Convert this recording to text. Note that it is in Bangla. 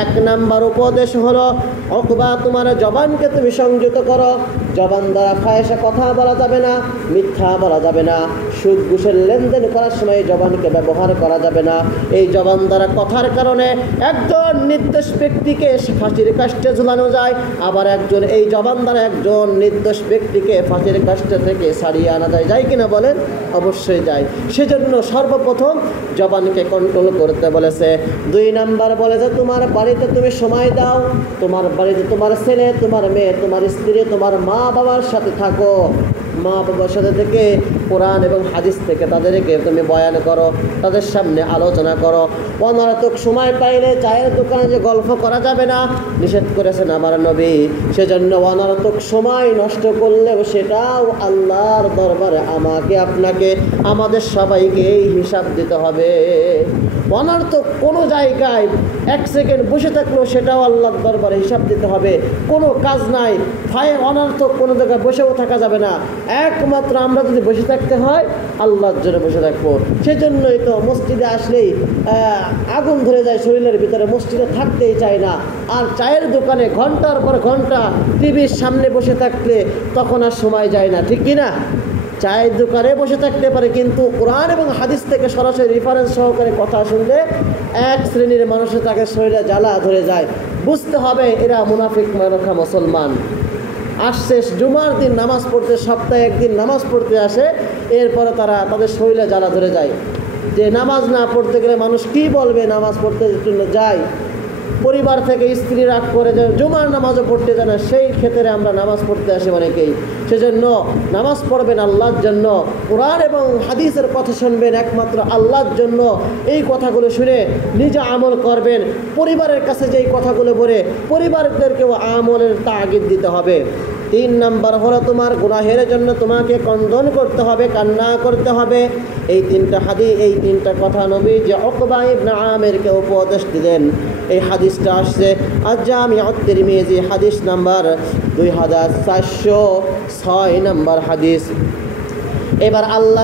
এক নাম্বার উপদেশ হলো উকবা, তোমার জবানকে তুমি সংযত করো। জবান দ্বারা ফাহিশা কথা বলা যাবে না, মিথ্যা বলা যাবে না, সুদ ঘুষের লেনদেন করার সময় জবানকে ব্যবহার করা যাবে না। এই জবান দ্বারা কথার কারণে একজন নির্দোষ ব্যক্তিকে ফাঁসির কাষ্টে ঝুলানো যায়, আবার এই জবান দ্বারা একজন নির্দোষ ব্যক্তিকে ফাঁসির কাষ্টে থেকে ছাড়িয়ে আনা যায়। যায় কিনা বলেন? অবশ্যই যায়। সেজন্য সর্বপ্রথম জবানকে কন্ট্রোল করতে বলেছে। 2 নাম্বার বলেছে তোমার বাড়িতে তুমি সময় দাও, তোমার বাড়িতে তোমার ছেলে, তোমার মেয়ে, তোমার স্ত্রী, তোমার মা বাবার সাথে থাকো। মা বাবার সাথে থেকে কোরআন এবং হাদিস থেকে তাদেরকে তুমি বয়ান করো, তাদের সামনে আলোচনা করো। অনর্থক সময় পাইলে চায়ের দোকানে যে গল্প করা যাবে না, নিষেধ করেছেন আমার নবী। সেজন্য অনর্থক সময় নষ্ট করলেও সেটাও আল্লাহর দরবারে আমাকে, আপনাকে, আমাদের সবাইকে হিসাব দিতে হবে। অনর্থক কোনো জায়গায় 1 সেকেন্ড বসে থাকলেও সেটাও আল্লাহর দরবারে হিসাব দিতে হবে। কোনো কাজ নাই, অনর্থক কোনো জায়গায় বসেও থাকা যাবে না। একমাত্র আমরা যদি বসে থাকতে হয় আল্লাহর জন্য বসে থাকবো। সেজন্যই তো মসজিদে আসলেই আগুন ধরে যায় শরীরের ভিতরে, মসজিদে থাকতেই চায় না। আর চায়ের দোকানে ঘন্টার পর ঘন্টা টিভির সামনে বসে থাকলে তখন আর সময় যায় না, ঠিক কিনা? চায়ের দোকানে বসে থাকতে পারে, কিন্তু কোরআন এবং হাদিস থেকে সরাসরি রেফারেন্স সহকারে কথা শুনলে এক শ্রেণীর মানুষের তাকে শরীরে জ্বালা ধরে যায়। বুঝতে হবে এরা মুনাফিক মানখা মুসলমান। আসছে জুমার দিন নামাজ পড়তে, সপ্তাহে 1 দিন নামাজ পড়তে আসে, এরপরে তাদের শরীরে জ্বালা ধরে যায়। যে নামাজ না পড়তে গেলে মানুষ কি বলবে, নামাজ পড়তে যায়, পরিবার থেকে স্ত্রী রাগ করে যে জুমার নামাজও পড়তে যায় না, সেই ক্ষেত্রে আমরা নামাজ পড়তে আসি অনেকেই। সেজন্য নামাজ পড়বেন আল্লাহর জন্য, কোরআন এবং হাদিসের কথা শুনবেন একমাত্র আল্লাহর জন্য। এই কথাগুলো শুনে নিজে আমল করবেন। পরিবারের কাছে যেই কথাগুলো বলে পরিবারদেরকেও আমলের তাগিদ দিতে হবে। 3 নাম্বার হলো তোমার গুনাহের জন্য তোমাকে কন্দন করতে হবে, কান্না করতে হবে। এই 3টা কথা নবী যে উকবা ইবনে আমিরকে উপদেশ দিলেন। এই হাদিসটা আসছে আজ-জামিউত তিরমিজি হাদিস নাম্বার 2406 নম্বর হাদিস। এবার আল্লাহ